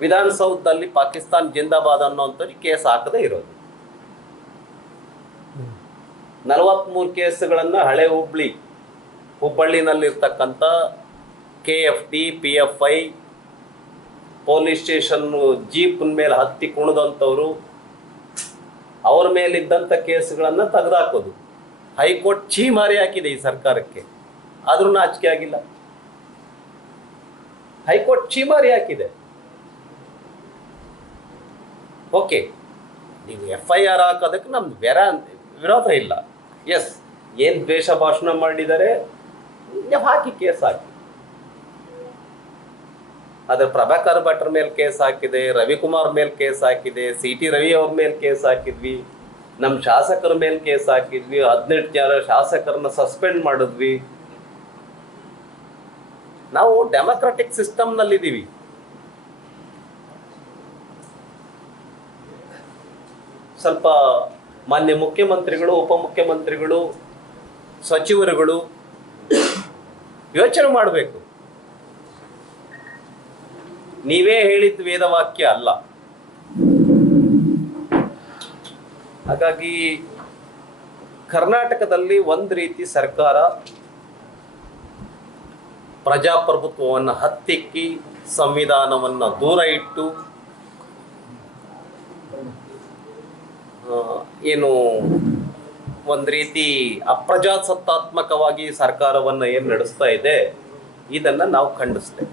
ವಿಧಾನಸೌಧದಲ್ಲಿ ಪಾಕಿಸ್ತಾನ್ ಜಿಂದಾಬಾದ್ ಅನ್ನೋಂಥವ್ರಿಗೆ ಕೇಸ್ ಹಾಕದೇ ಇರೋದು. ನಲವತ್ಮೂರು ಕೇಸ್ಗಳನ್ನು ಹಳೆ Hubli, ಹುಬ್ಬಳ್ಳಿನಲ್ಲಿರ್ತಕ್ಕಂಥ K F D P F I police station ಜೀಪ್ನ ಮೇಲೆ ಹತ್ತಿ ಕುಣಿದಂಥವ್ರು, ಅವ್ರ ಮೇಲಿದ್ದಂಥ ಕೇಸ್ಗಳನ್ನು ತೆಗೆದಾಕೋದು. ಹೈಕೋರ್ಟ್ ಛೀಮಾರಿ ಹಾಕಿದೆ ಈ ಸರ್ಕಾರಕ್ಕೆ. ಆದ್ರೂ ನಾಚಿಕೆ ಆಗಿಲ್ಲ. ಹೈಕೋರ್ಟ್ ಛೀಮಾರಿ ಹಾಕಿದೆ. ಓಕೆ ನೀವು ಎಫ್ ಐ ಆರ್ ಹಾಕೋದಕ್ಕೆ ನಮ್ದು ವ್ಯರ ವಿರೋಧ ಇಲ್ಲ. ಎಸ್ ಏನು ದ್ವೇಷ ಭಾಷಣ ಮಾಡಿದ್ದಾರೆ? ನೀವು ಹಾಕಿ ಕೇಸ್ ಹಾಕಿ. ಆದರೆ ಪ್ರಭಾಕರ್ ಭಟ್ರ ಮೇಲೆ ಕೇಸ್ ಹಾಕಿದೆ, ರವಿಕುಮಾರ್ ಮೇಲೆ ಕೇಸ್ ಹಾಕಿದೆ, ಸಿ ಟಿ ರವಿ ಅವ್ರ ಮೇಲೆ ಕೇಸ್ ಹಾಕಿದ್ವಿ ನಮ್ಮ ಶಾಸಕರ ಮೇಲೆ ಕೇಸ್ ಹಾಕಿದ್ವಿ, ಹದಿನೆಂಟು ಜನ ಶಾಸಕರನ್ನ ಸಸ್ಪೆಂಡ್ ಮಾಡಿದ್ವಿ. ನಾವು ಡೆಮೊಕ್ರೆಟಿಕ್ ಸಿಸ್ಟಮ್ನಲ್ಲಿದ್ದೀವಿ. ಸ್ವಲ್ಪ ಮಾನ್ಯ ಮುಖ್ಯಮಂತ್ರಿಗಳು, ಉಪಮುಖ್ಯಮಂತ್ರಿಗಳು, ಸಚಿವರುಗಳು ಯೋಚನೆ ಮಾಡಬೇಕು. ನೀವೇ ಹೇಳಿದ ವೇದವಾಕ್ಯ ಅಲ್ಲ. ಹಾಗಾಗಿ ಕರ್ನಾಟಕದಲ್ಲಿ ಒಂದು ರೀತಿ ಸರ್ಕಾರ ಪ್ರಜಾಪ್ರಭುತ್ವವನ್ನು ಹತ್ತಿಕ್ಕಿ, ಸಂವಿಧಾನವನ್ನು ದೂರ ಇಟ್ಟು ಏನು ಒಂದು ರೀತಿ ಅಪ್ರಜಾಸತ್ತಾತ್ಮಕವಾಗಿ ಸರ್ಕಾರವನ್ನು ಏನು ನಡೆಸ್ತಾ ಇದೆ ಇದನ್ನು ನಾವು ಖಂಡಿಸ್ತೇವೆ.